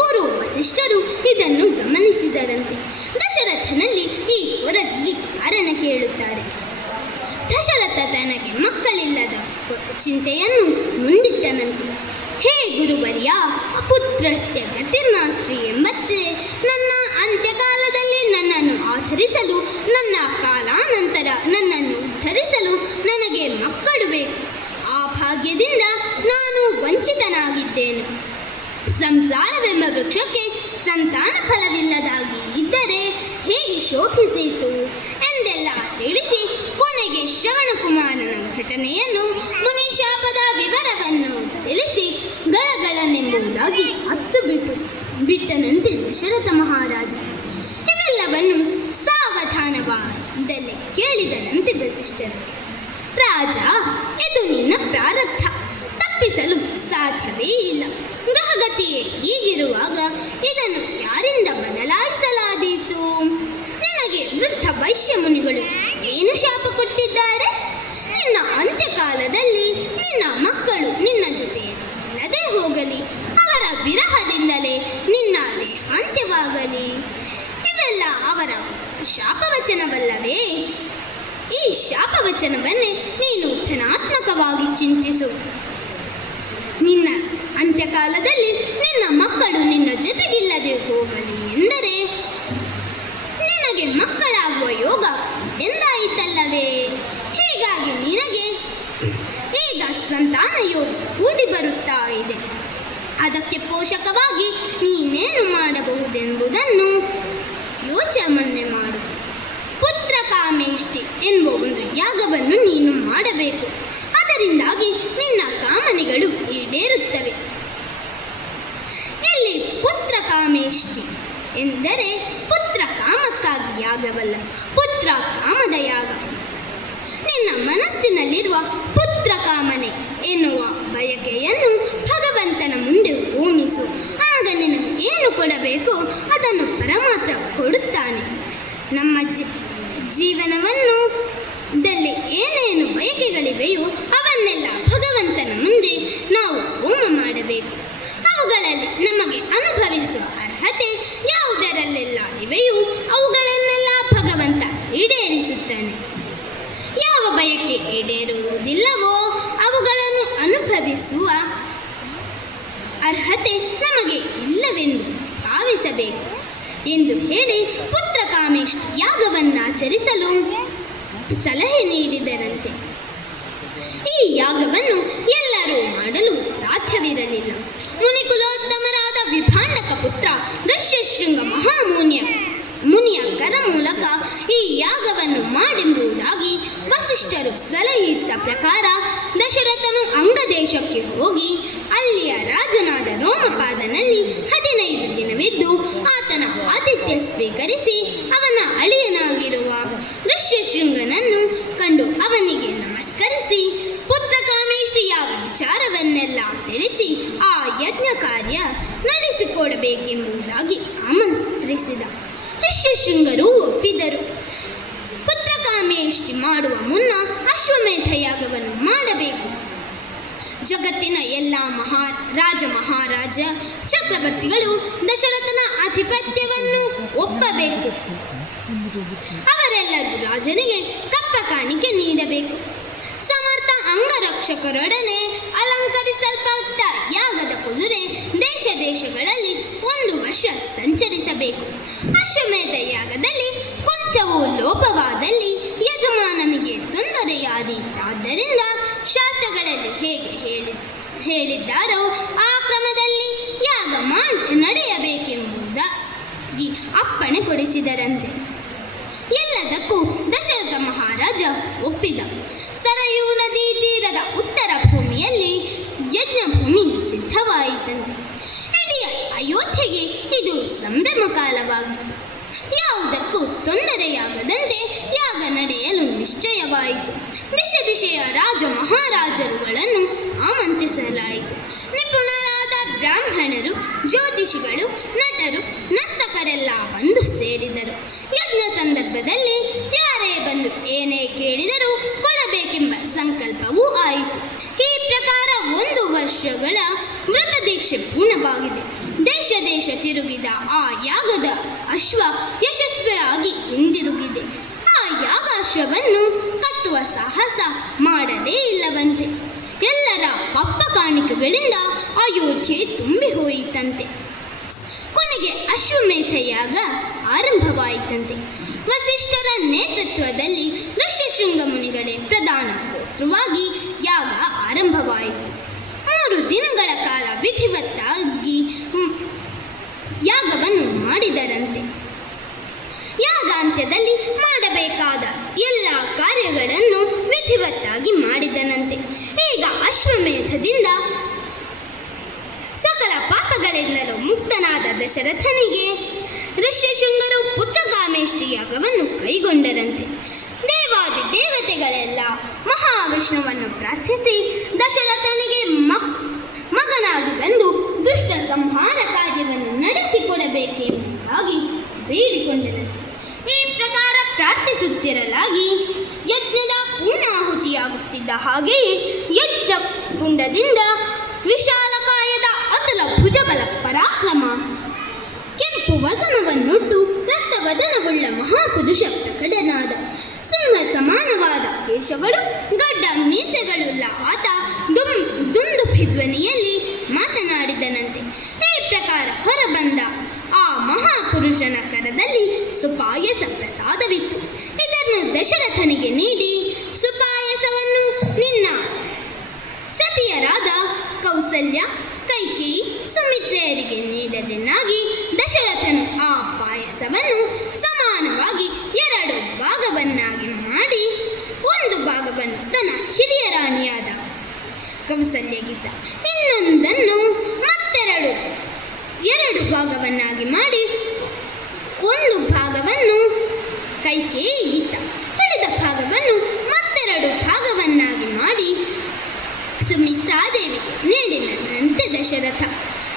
ಗುರು ವಸಿಷ್ಠರು ಇದನ್ನು ಗಮನಿಸಿದರಂತೆ. ದಶರಥನಲ್ಲಿ ಈ ಕೊರಗಿಗೆ ಕಾರಣ ಕೇಳುತ್ತಾರೆ. ದಶರಥ ತನಗೆ ಮಕ್ಕಳಿಲ್ಲದ ಚಿಂತೆಯನ್ನು ಮುಂದಿಟ್ಟನಂತೆ. ಹೇ ಗುರುವರ್ಯ, ಅಪುತ್ರಸ್ಯ ಗತಿರ್ನಾಸ್ತಿ ಎಂಬಂತೆ ನನ್ನ ಅಂತ್ಯಕಾಲದಲ್ಲಿ ನನ್ನನ್ನು ಆಧರಿಸಲು, ನನ್ನ ಕಾಲಾನಂತರ ನನ್ನನ್ನು ಉದ್ಧರಿಸಲು ನನಗೆ ಮಕ್ಕಳು ಬೇಕು. ಆ ಭಾಗ್ಯದಿಂದ ನಾನು ವಂಚಿತನಾಗಿದ್ದೇನೆ. ಸಂಸಾರವೆಂಬ ವೃಕ್ಷಕ್ಕೆ ಸಂತಾನ ಫಲವಿಲ್ಲದಾಗಿ ಇದ್ದರೆ ಹೇಗೆ ಶೋಭಿಸಿತು ಎಂದೆಲ್ಲ ತಿಳಿಸಿ ಕೊನೆಗೆ ಶ್ರವಣಕುಮಾರನ ಘಟನೆಯನ್ನು, ಮುನಿಶಾಪದ ವಿವರವನ್ನು ತಿಳಿಸಿ ಗಳಗಳನೆಂಬುದಾಗಿ ಹತ್ತು ಬಿಟ್ಟನಂತೆ ದಶರಥ ಮಹಾರಾಜ. ಇವೆಲ್ಲವನ್ನು ಸಾವಧಾನವಾದಲ್ಲಿ ಕೇಳಿದನಂತೆ ವಸಿಷ್ಠರು. ರಾಜ, ಇದು ನಿನ್ನ ಪ್ರಾರಬ್ಧ, ತಪ್ಪಿಸಲು ಸಾಧ್ಯವೇ ಇಲ್ಲ. ಗ್ರಹಗತಿಯೇ ಹೀಗಿರುವಾಗ ಇದನ್ನು ಯಾರಿಂದ ಬದಲಾಯಿಸಲಾದೀತು? ನಿನಗೆ ವೃದ್ಧ ವೈಶ್ಯ ಮುನಿಗಳು ಏನು ಶಾಪ ಕೊಟ್ಟಿದ್ದಾರೆ? ನಿನ್ನ ಅಂತ್ಯಕಾಲದಲ್ಲಿ ನಿನ್ನ ಮಕ್ಕಳು ನಿನ್ನ ಜೊತೆಯಲ್ಲದೆ ಹೋಗಲಿ, ಅವರ ವಿರಹದಿಂದಲೇ ನಿನ್ನ ದೇಹಾಂತ್ಯವಾಗಲಿ. ಇವೆಲ್ಲ ಅವರ ಶಾಪವಚನವಲ್ಲವೇ? ಈ ಶಾಪವಚನವನ್ನೇ ನೀನು ಧನಾತ್ಮಕವಾಗಿ ಚಿಂತಿಸು. ನಿನ್ನ ಅಂತ್ಯಕಾಲದಲ್ಲಿ ನಿನ್ನ ಮಕ್ಕಳು ನಿನ್ನ ಜೊತೆಗಿಲ್ಲದೆ ಹೋಗಲಿ ಎಂದರೆ ನಿನಗೆ ಮಕ್ಕಳಾಗುವ ಯೋಗ ಎಂದಾಯಿತಲ್ಲವೇ? ಹೀಗಾಗಿ ನಿನಗೆ ಈಗ ಸಂತಾನ ಯೋಗ ಕೂಡಿ ಬರುತ್ತಾ ಇದೆ. ಅದಕ್ಕೆ ಪೋಷಕವಾಗಿ ನೀನೇನು ಮಾಡಬಹುದೆಂಬುದನ್ನು ಯೋಚನೆ ಮಾಡು. ಪುತ್ರ ಕಾಮೇಷ್ಟಿ ಎನ್ನುವ ಒಂದು ಯಾಗವನ್ನು ನೀನು ಮಾಡಬೇಕು. ಅದರಿಂದಾಗಿ ನಿನ್ನ ಕಾಮನೆಗಳು ಈಡೇರುತ್ತವೆ. ಇಲ್ಲಿ ಪುತ್ರ ಕಾಮೇಷ್ಟಿ ಎಂದರೆ ಪುತ್ರ ಕಾಮಕ್ಕಾಗಿ ಯಾಗವಲ್ಲ, ಪುತ್ರ ಕಾಮದ ಯಾಗ. ನಿನ್ನ ಮನಸ್ಸಿನಲ್ಲಿರುವ ಪುತ್ರ ಕಾಮನೆ ಎನ್ನುವ ಬಯಕೆಯನ್ನು ಭಗವಂತನ ಮುಂದೆ ಹೋಮಿಸು. ಆಗ ನಿನಗೆ ಏನು ಕೊಡಬೇಕು ಅದನ್ನು ಪರಮಾತ್ಮ ಕೊಡುತ್ತಾನೆ. ನಮ್ಮ ಜೀವನವನ್ನು ದಲ್ಲಿ ಏನೇನು ಬಯಕೆಗಳಿವೆಯೋ ಅವನ್ನೆಲ್ಲ ಭಗವಂತನ ಮುಂದೆ ನಾವು ಹೋಮ ಮಾಡಬೇಕು. ಅವುಗಳಲ್ಲಿ ನಮಗೆ ಅನುಭವಿಸುವ ಅರ್ಹತೆ ಯಾವುದರಲ್ಲೆಲ್ಲ ಇವೆಯೋ ಅವುಗಳನ್ನೆಲ್ಲ ಭಗವಂತ ಈಡೇರಿಸುತ್ತಾನೆ. ಯಾವ ಬಯಕೆ ಈಡೇರುವುದಿಲ್ಲವೋ ಅವುಗಳನ್ನು ಅನುಭವಿಸುವ ಅರ್ಹತೆ ನಮಗೆ ಇಲ್ಲವೆಂದು ಭಾವಿಸಬೇಕು ಎಂದು ಹೇಳಿ ಪುತ್ರ ಕಾಮೇಷ್ಟಿ ಯಾಗವನ್ನಾಚರಿಸಲು ಸಲಹೆ ನೀಡಿದರಂತೆ. ಈ ಯಾಗವನ್ನು ಎಲ್ಲರೂ ಮಾಡಲು ಸಾಧ್ಯವಿರಲಿಲ್ಲ. ಮುನಿಕುಲೋತ್ತಮರಾದ ವಿಭಾಂಡಕ ಪುತ್ರ ಋಷ್ಯಶೃಂಗ ಮುನಿಯ ಕರ ಮೂಲಕ ಈ ಯಾಗವನ್ನು ಮಾಡೆಂಬುದಾಗಿ ವಸಿಷ್ಠರು ಸಲಹಿದ್ದ ಪ್ರಕಾರ ದಶರಥನು ಅಂಗದೇಶಕ್ಕೆ ಹೋಗಿ ಅಲ್ಲಿಯ ರಾಜನಾದ ರೋಮಪಾದನಲ್ಲಿ 15 ದಿನವಿದ್ದು ಆತನ ಆತಿಥ್ಯ ಸ್ವೀಕರಿಸಿ ಅವನ ಅಳಿಯನಾಗಿರುವ ಋಷ್ಯಶೃಂಗನನ್ನು ಕಂಡು ಅವನಿಗೆ ನಮಸ್ಕರಿಸಿ ಪುತ್ರ ಕಾಮೇಷ್ಟಿ ಯಾಗ ವಿಚಾರವನ್ನೆಲ್ಲ ತಿಳಿಸಿ ಆ ಯಜ್ಞ ಕಾರ್ಯ ನಡೆಸಿಕೊಡಬೇಕೆಂಬುದಾಗಿ ಆಮಂತ್ರಿಸಿದ. ಋಷ್ಯಶೃಂಗರು ಒಪ್ಪಿದರು. ಪುತ್ರ ಕಾಮೇಷ್ಟಿ ಮಾಡುವ ಮುನ್ನ ಅಶ್ವಮೇಧ ಯಾಗವನ್ನು ಮಾಡಬೇಕು. ಜಗತ್ತಿನ ಎಲ್ಲ ರಾಜ ಮಹಾರಾಜ ಚಕ್ರವರ್ತಿಗಳು ದಶರಥನ ಆಧಿಪತ್ಯವನ್ನು ಒಪ್ಪಬೇಕು. ಅವರೆಲ್ಲರೂ ರಾಜನಿಗೆ ಕಪ್ಪ ಕಾಣಿಕೆ ನೀಡಬೇಕು. ಸಮರ್ಥ ಅಂಗರಕ್ಷಕರೊಡನೆ ಅಲಂಕರಿಸಲ್ಪಟ್ಟ ಯಾಗದ ಕುದುರೆ ದೇಶ ದೇಶಗಳಲ್ಲಿ 1 ವರ್ಷ ಸಂಚರಿಸಬೇಕು. ಅಶ್ವಮೇಧ ಯಾಗದಲ್ಲಿ ಕೊಂಚವೂ ಲೋಪವಾದಲ್ಲಿ ಯಜಮಾನನಿಗೆ ತೊಂದರೆಯಾದೀತಾದ್ದರಿಂದ ಶಾಸ್ತ್ರಗಳಲ್ಲಿ ಹೇಗೆ ಹೇಳಿದ್ದಾರೋ ಆ ಕ್ರಮದಲ್ಲಿ ಯಾಗ ನಡೆಯಬೇಕೆಂಬುದಾಗಿ ಅಪ್ಪಣೆ ಕೊಡಿಸಿದರಂತೆ. ಎಲ್ಲದಕ್ಕೂ ದಶರಥ ಮಹಾರಾಜ ಒಪ್ಪಿದ. ಸರಯೂ ನದಿ ತೀರದ ಉತ್ತರ ಭೂಮಿಯಲ್ಲಿ ಯಜ್ಞ ಭೂಮಿ ಸಿದ್ಧವಾಯಿತಂತೆ. ಇಡೀ ಅಯೋಧ್ಯೆಗೆ ಇದು ಸಂಭ್ರಮ ಕಾಲವಾಗಿತ್ತು. ಯಾವುದಕ್ಕೂ ತೊಂದರೆಯಾಗದಂತೆ ಯಾಗ ನಡೆಯಲು ನಿಶ್ಚಯವಾಯಿತು. ದಿಶೆಯ ರಾಜ ಮಹಾರಾಜರುಗಳನ್ನು ಆಮಂತ್ರಿಸಲಾಯಿತು. ನಿಪುಣರಾದ ಬ್ರಾಹ್ಮಣರು, ಜ್ಯೋತಿಷಿಗಳು, ನಟರು, ನರ್ತಕರೆಲ್ಲ ಬಂದು ಸೇರಿದರು. ಯಜ್ಞ ಸಂದರ್ಭದಲ್ಲಿ ಯಾರೇ ಬಂದು ಏನೇ ಕೇಳಿದರೂ ಕೊಡಬೇಕೆಂಬ ಸಂಕಲ್ಪವೂ ಆಯಿತು. ಈ ಪ್ರಕಾರ 1 ವರ್ಷಗಳ ವ್ರತ ದೀಕ್ಷೆ ಪೂರ್ಣವಾಗಿದೆ. ದೇಶ ತಿರುಗಿದ ಆ ಯಾಗದ ಅಶ್ವ ಯಶಸ್ವಿಯಾಗಿ ಹಿಂದಿರುಗಿದೆ. ಆ ಯಾಗಾಶ್ವವನ್ನು ಕಟ್ಟುವ ಸಾಹಸ ಮಾಡದೇ ಇಲ್ಲವಂತೆ. ಎಲ್ಲರ ಕಪ್ಪ ಕಾಣಿಕೆಗಳಿಂದ ಅಯೋಧ್ಯೆ ತುಂಬಿ ಹೋಯಿತಂತೆ. ಕೊನೆಗೆ ಅಶ್ವಮೇಧ ಯಾಗ ಆರಂಭವಾಯಿತಂತೆ. ವಸಿಷ್ಠರ ನೇತೃತ್ವದಲ್ಲಿ ಋಷ್ಯಶೃಂಗ ಮುನಿಗಳೇ ಪ್ರಧಾನ ಗೋತ್ರವಾಗಿ ಯಾಗ ಆರಂಭವಾಯಿತು. 3 ದಿನಗಳ ಕಾಲ ವಿಧಿವತ್ತಾಗಿ ಯಾಗವನ್ನು ಮಾಡಿದರಂತೆ. ಯಾಗಾಂತ್ಯದಲ್ಲಿ ಮಾಡಬೇಕಾದ ಎಲ್ಲ ಕಾರ್ಯಗಳನ್ನು ವಿಧಿವತ್ತಾಗಿ ಮಾಡಿದನಂತೆ. ಈಗ ಅಶ್ವಮೇಧದಿಂದ ಸಕಲ ಪಾಪಗಳಿಂದಲೂ ಮುಕ್ತನಾದ ದಶರಥನಿಗೆ ಋಷ್ಯಶೃಂಗರು ಪುತ್ರ ಕಾಮೇಷ್ಟಿ ಯಾಗವನ್ನು ಕೈಗೊಂಡರಂತೆ. ದೇವಾದಿ ದೇವತೆಗಳೆಲ್ಲ ಮಹಾವಿಷ್ಣುವನ್ನು ಪ್ರಾರ್ಥಿಸಿ ದಶರಥನಿಗೆ ಮಗನಾಗಿ ಬಂದು ದುಷ್ಟ ಸಂಹಾರ ಕಾರ್ಯವನ್ನು ನಡೆಸಿಕೊಡಬೇಕೆಂಬುದಾಗಿ ಬೇಡಿಕೊಂಡರಂತೆ. ಈ ಪ್ರಕಾರ ಪ್ರಾರ್ಥಿಸುತ್ತಿರಲಾಗಿ ಯಜ್ಞದ ಪೂರ್ಣಾಹುತಿಯಾಗುತ್ತಿದ್ದ ಹಾಗೆಯೇ ಯಜ್ಞ ಕುಂಡದಿಂದ ವಿಶಾಲಕಾಯದ ಅತಲ ಭುಜಬಲ ಪರಾಕ್ರಮ ಕೆಂಪು ವಸನವನ್ನುಟ್ಟು ರಕ್ತವದನವುಳ್ಳ ಮಹಾಪುರುಷ ಪ್ರಕಟನಾದ. ಸಿಂಹ ಸಮಾನವಾದ ಕೇಶಗಳು, ಗಡ್ಡ ಮೀಸೆಗಳುಳ್ಳ ಆತ ದುಂದುಭಿ ಧ್ವನಿಯಲ್ಲಿ ಮಾತನಾಡಿದನಂತೆ. ಈ ಪ್ರಕಾರ ಹೊರಬಂದ ಆ ಮಹಾಪುರುಷನ ಕರದಲ್ಲಿ ಸುಪಾಯಸ ಪ್ರಸಾದವಿತ್ತು. ಇದನ್ನು ದಶರಥನಿಗೆ ನೀಡಿ ಸುಪಾಯಸವನ್ನು ನಿನ್ನ ಕೌಸಲ್ಯ, ಕೈಕೇಯಿ, ಸುಮಿತ್ರೆಯರಿಗೆ ನೀಡಲೆನ್ನಾಗಿ ದಶರಥನು ಆ ಪಾಯಸವನ್ನು ಸಮಾನವಾಗಿ 2 ಭಾಗವನ್ನಾಗಿ ಮಾಡಿ ಒಂದು ಭಾಗವನ್ನು ತನ್ನ ಹಿರಿಯ ರಾಣಿಯಾದ ಕೌಸಲ್ಯಗಿದ್ದ, ಇನ್ನೊಂದನ್ನು ಎರಡು ಭಾಗವನ್ನಾಗಿ ಮಾಡಿ ಒಂದು ಭಾಗವನ್ನು ಕೈಕೇಯಿಗಿದ್ದ, ಉಳಿದ ಭಾಗವನ್ನು 2 ಭಾಗವನ್ನಾಗಿ ಮಾಡಿ ಸುಮಿತ್ರಾದೇವಿಗೆ ನೀಡಿದಂತೆ ದಶರಥ.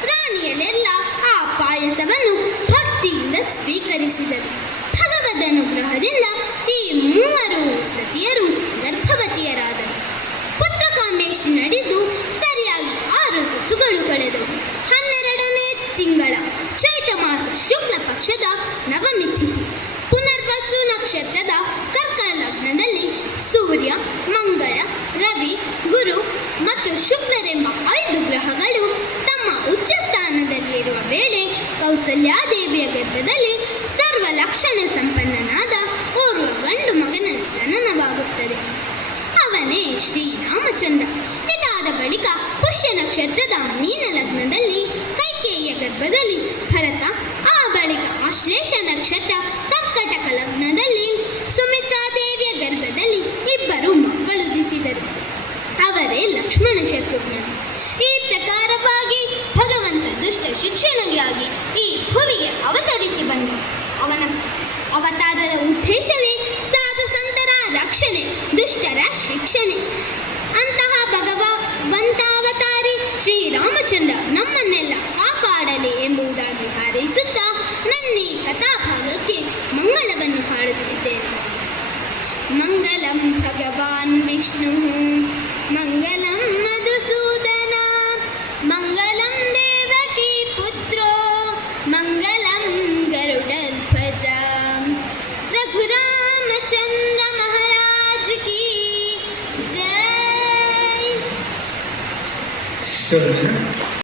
ರಾಣಿಯರೆಲ್ಲ ಆ ಪಾಯಸವನ್ನು ಭಕ್ತಿಯಿಂದ ಸ್ವೀಕರಿಸಿದರು. ಭಗವದ್ ಅನುಗ್ರಹದಿಂದ ಈ 3 ಸತಿಯರು ಗರ್ಭವತಿಯರಾದರು. ಪುತ್ರಕಾಮೇಷ್ಟಿ ನಡೆದು ಸರಿಯಾಗಿ 6 ಋತುಗಳು ಕಳೆದವು. 12ನೇ ತಿಂಗಳ ಚೈತ್ರ ಮಾಸ ಶುಕ್ಲ ಪಕ್ಷದ ನವಮಿ ತಿಥಿ, ಪುನರ್ವಸು ನಕ್ಷತ್ರದ ಕರ್ಕ ಲಗ್ನದಲ್ಲಿ ಸೂರ್ಯ, ಮಂಗಳ, ರವಿ, ಗುರು ಮತ್ತು ಶುಕ್ರರೆಂಬ 5 ಗ್ರಹಗಳು ತಮ್ಮ ಉಚ್ಚ ಸ್ಥಾನದಲ್ಲಿರುವ ವೇಳೆ ಕೌಸಲ್ಯಾದೇವಿಯ ಗರ್ಭದಲ್ಲಿ ಸರ್ವ ಲಕ್ಷಣ ಸಂಪನ್ನನಾದ ಓರ್ವ ಗಂಡು ಮಗನ ಜನನವಾಗುತ್ತದೆ. ಅವನೇ ಶ್ರೀರಾಮಚಂದ್ರ. ಇದಾದ ಬಳಿಕ ಪುಷ್ಯ ನಕ್ಷತ್ರದ ಮೀನ ಲಗ್ನದಲ್ಲಿ ಕೈಕೇಯಿಯ ಗರ್ಭದಲ್ಲಿ ಭರತ, ಆ ಬಳಿಕ ಆಶ್ಲೇಷ ನಕ್ಷತ್ರ ಕರ್ಕಟಕ ಲಗ್ನದಲ್ಲಿ ಸುಮಿತ್ರಾದೇವಿಯ ಗರ್ಭದಲ್ಲಿ 2 ಮಕ್ಕಳುದಿಸಿದರು. ಅವರೇ ಲಕ್ಷ್ಮಣ ಶತ್ರುಘ್ನರು. ಈ ಪ್ರಕಾರವಾಗಿ ಭಗವಂತ ದುಷ್ಟ ಶಿಕ್ಷಣೆಗಾಗಿ ಈ ಭುವಿಗೆ ಅವತರಿಸಿ ಬಂದ. ಅವನ ಅವತಾರದ ಉದ್ದೇಶವೇ ಸಾಧು ಸಂತರ ರಕ್ಷಣೆ, ದುಷ್ಟರ ಶಿಕ್ಷಣೆ. ಅಂತಹ ಭಗವಂತಾವತಾರಿ ಶ್ರೀರಾಮಚಂದ್ರ ನಮ್ಮನ್ನೆಲ್ಲ ಕಾಪಾಡಲಿ ಎಂಬುದಾಗಿ ಹಾರೈಸುತ್ತಾ ನನ್ನೀ ಕಥಾಭಾಗಕ್ಕೆ ಮಂಗಳವನ್ನು ಹಾಡುತ್ತಿದ್ದೇನೆ. ಮಂಗಲಂ ಭಗವಾನ್ ವಿಷ್ಣು, ಮಂಗಲಂ ಮಧುಸೂದನ, ಮಂಗಲಂ ದೇವಕೀ ಪುತ್ರೋ, ಮಂಗಲಂ ಗರುಡಧ್ವಜ. ರಘುರಾಮಚಂದ್ರ ಮಹಾರಾಜ್ ಕಿ ಜೈ.